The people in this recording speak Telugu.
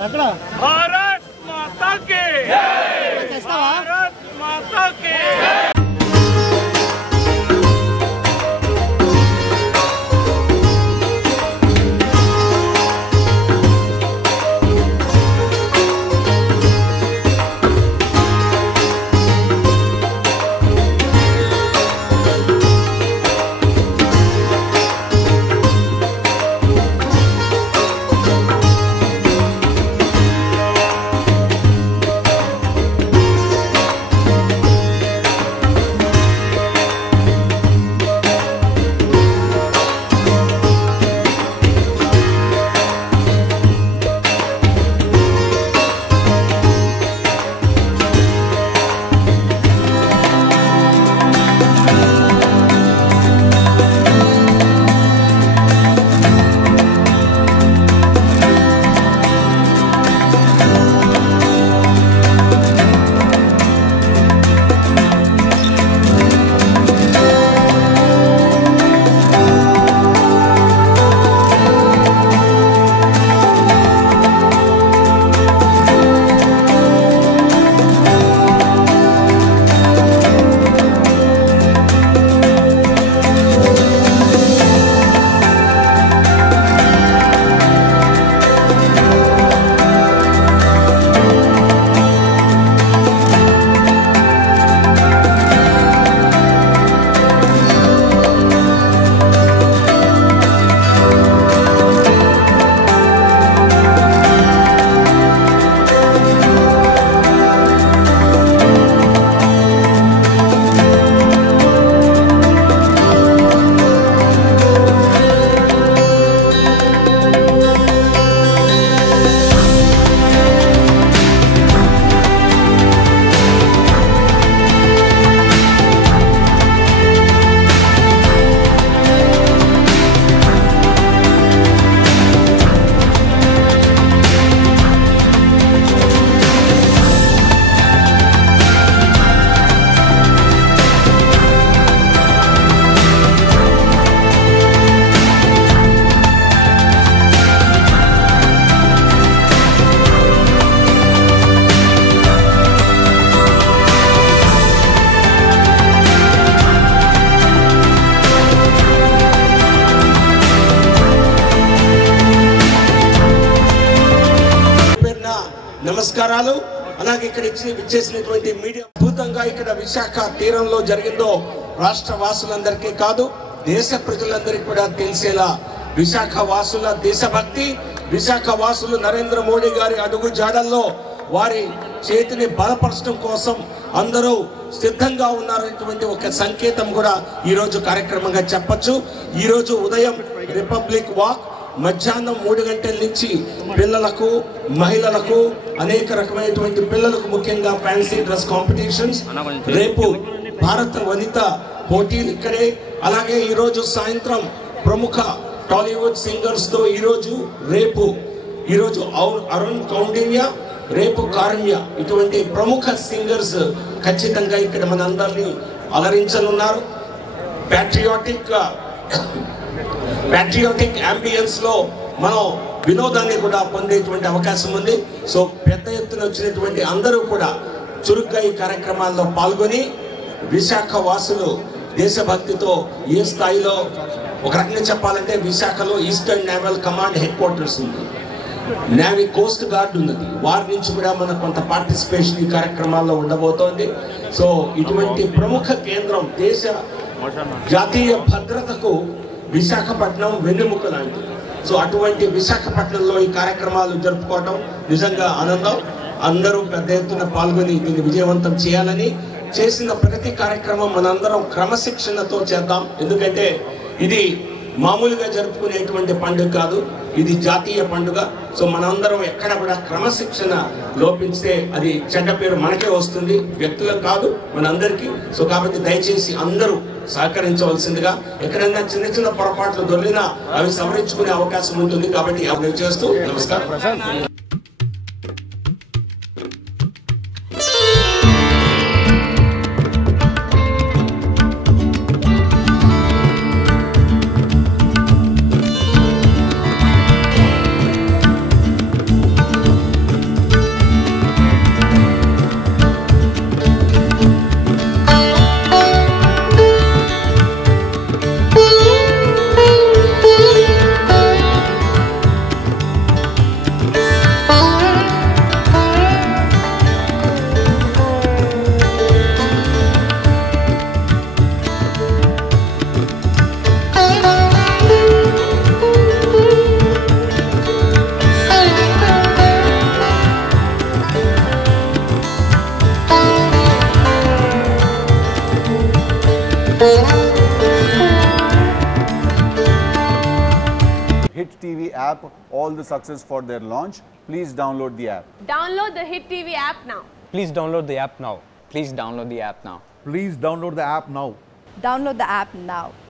भारत माता की भारत माता की నమస్కారాలు. అలాగే ఇక్కడ ఇచ్చేసినటువంటి మీడియా అద్భుతంగా ఇక్కడ విశాఖ తీరంలో జరిగిందో రాష్ట్ర వాసులందరికీ కాదు దేశ ప్రజలందరికీ కూడా తెలిసేలా విశాఖ వాసుల దేశభక్తి, విశాఖ వాసులు నరేంద్ర మోడీ గారి అడుగు జాడల్లో వారి చేతిని బలపరచడం కోసం అందరూ సిద్ధంగా ఉన్నారనేటువంటి ఒక సంకేతం కూడా ఈరోజు కార్యక్రమంగా చెప్పచ్చు. ఈరోజు ఉదయం రిపబ్లిక్ వాక్, మధ్యాహ్నం 3 గంటల నుంచి పిల్లలకు, మహిళలకు, అనేక రకమైనటువంటి పిల్లలకు ముఖ్యంగా ఫ్యాన్సీ డ్రెస్ కాంపిటీషన్స్, రేపు భారత వనిత పోటీలు ఇక్కడే. అలాగే ఈరోజు సాయంత్రం ప్రముఖ టాలీవుడ్ సింగర్స్ తో ఈరోజు అరుణ్ కౌండిన్య, రేపు కారుణ్య, ఇటువంటి ప్రముఖ సింగర్స్ ఖచ్చితంగా ఇక్కడ మనందరినీ అలరించనున్నారు. ప్యాట్రియాటిక్ అంబియన్స్ లో మనం వినోదాన్ని కూడా పొందేటువంటి అవకాశం ఉంది. సో పెద్ద ఎత్తున వచ్చినటువంటి అందరూ కూడా చురుగ్గా ఈ కార్యక్రమాల్లో పాల్గొని విశాఖ వాసులు దేశభక్తితో ఏ స్థాయిలో, ఒక రకంగా చెప్పాలంటే విశాఖలో eastern naval command head quarters ఉంది, నేవీ కోస్ట్ గార్డ్ ఉన్నది, వారి నుంచి కూడా మనకు కొంత పార్టిసిపేషన్ ఈ కార్యక్రమాల్లో ఉండబోతోంది. సో ఇటువంటి ప్రముఖ కేంద్రం, దేశ జాతీయ భద్రతకు విశాఖపట్నం వెన్నెముక లాంటిది. సో అటువంటి విశాఖపట్నంలో ఈ కార్యక్రమాలు జరుపుకోవడం నిజంగా ఆనందం. అందరూ పెద్ద ఎత్తున పాల్గొని దీన్ని విజయవంతం చేయాలని, చేసిన ప్రతి కార్యక్రమం మనందరం క్రమశిక్షణతో చేద్దాం. ఎందుకంటే ఇది మామూలుగా జరుపుకునేటువంటి పండుగ కాదు, ఇది జాతీయ పండుగ. సో మనందరం ఎక్కడ కూడా క్రమశిక్షణ లోపించితే అది చెడ్డ పేరు మనకే వస్తుంది, వ్యక్తులకు కాదు, మనందరికీ. సో కాబట్టి దయచేసి అందరూ సహకరించవలసిందిగా, ఎక్కడైనా చిన్న చిన్న పొరపాట్లు దొరికినా అవి సవరించుకునే అవకాశం ఉంటుంది. కాబట్టి అవి చేస్తూ నమస్కారం. Hit TV app all the success for their launch. Please download the app. Download the Hit TV app now. Please download the app now. Please download the app now. Please download the app now. Download the app now.